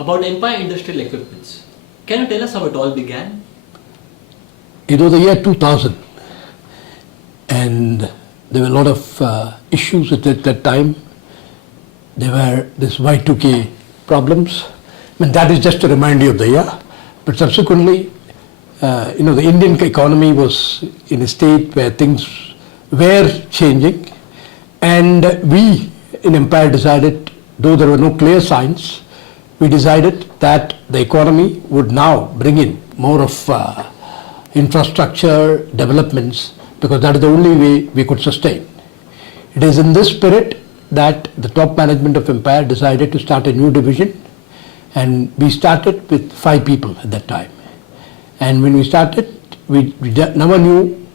about Empire Industrial Equipments. Can you tell us how it all began? It was the year 2000, and there were a lot of issues at that time. There were this Y2K problems. I mean, that is just to remind you of the year. But subsequently, the Indian economy was in a state where things were changing, and we in Empire decided, though there were no clear signs, we decided that the economy would now bring in more of infrastructure developments, because that is the only way we could sustain. It is in this spirit that the top management of Empire decided to start a new division, and we started with 5 people at that time. And when we started, we never knew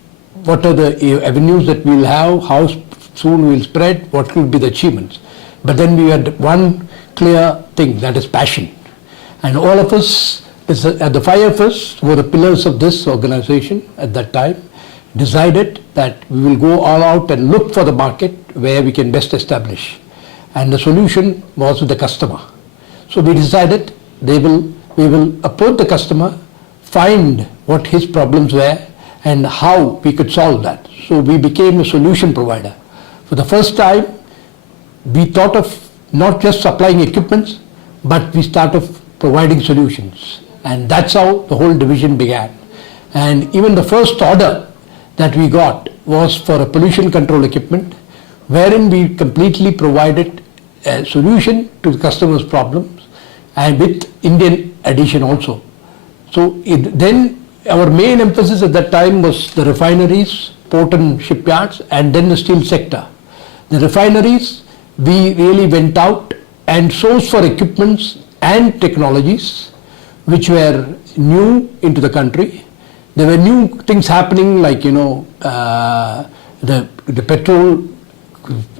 what are the avenues that we'll have, how soon we'll spread, what will be the achievements. But then we had one clear thing, that is passion. And all of us, the 5 of us were the pillars of this organization at that time, decided that we will go all out and look for the market where we can best establish. And the solution was with the customer. So we decided we will approach the customer, find what his problems were and how we could solve that. So we became a solution provider. For the first time, we thought of not just supplying equipments, but we started providing solutions. And that's how the whole division began. And even the first order that we got was for a pollution control equipment, wherein we completely provided a solution to the customer's problems, and with Indian addition also. So then our main emphasis at that time was the refineries, port and shipyards, and then the steel sector. The refineries, we really went out and sourced for equipments and technologies which were new into the country. There were new things happening, like the petrol,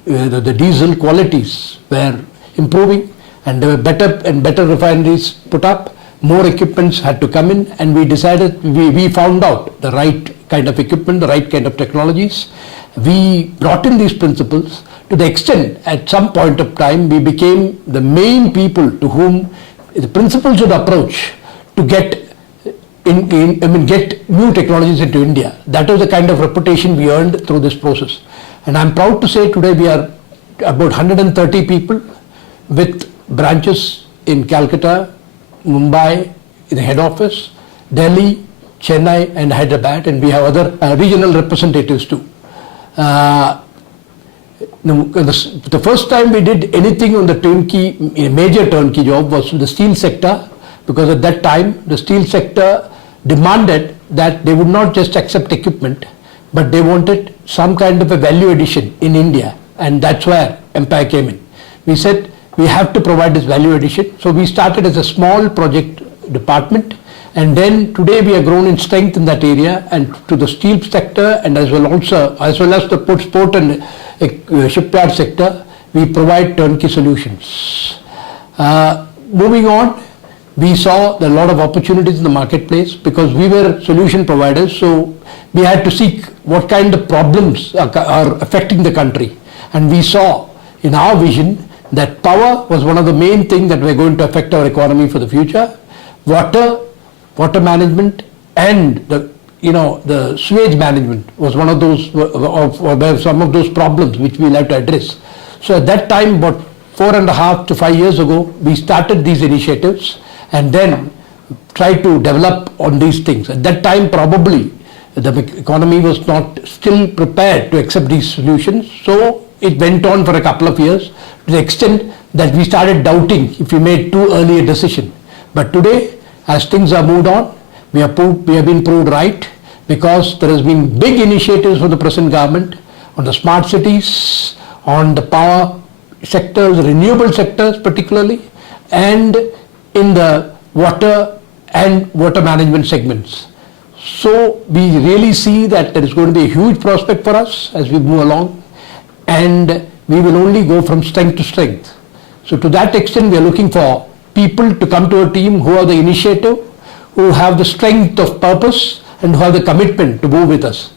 the diesel qualities were improving, and there were better and better refineries put up. More equipments had to come in, and we decided, we found out the right kind of equipment, the right kind of technologies. We brought in these principles to the extent at some point of time we became the main people to whom the principals should approach to get new technologies into India. That was the kind of reputation we earned through this process. And I'm proud to say today we are about 130 people with branches in Calcutta, Mumbai, in the head office, Delhi, Chennai and Hyderabad, and we have other regional representatives too. The first time we did anything on the turnkey, a major turnkey job, was in the steel sector, because at that time the steel sector demanded that they would not just accept equipment, but they wanted some kind of a value addition in India, and that's where Empire came in. We said we have to provide this value addition, so we started as a small project department, and then today we have grown in strength in that area, and to the steel sector and as well as the port and shipyard sector, we provide turnkey solutions. Moving on, we saw a lot of opportunities in the marketplace because we were solution providers, so we had to seek what kind of problems are affecting the country, and we saw in our vision that power was one of the main things that were going to affect our economy for the future. Water management and the sewage management was one of those, some of those problems which we'll have to address. So at that time, about 4.5 to 5 years ago, we started these initiatives and then tried to develop on these things. At that time, probably the economy was not still prepared to accept these solutions, so it went on for a couple of years to the extent that we started doubting if we made too early a decision. But today, as things are moved on, we have been proved right, because there has been big initiatives from the present government on the smart cities, on the power sectors, renewable sectors particularly, and in the water and water management segments. So we really see that there is going to be a huge prospect for us as we move along, and we will only go from strength to strength. So to that extent, we are looking for people to come to a team who have the initiative, who have the strength of purpose, and who have the commitment to move with us.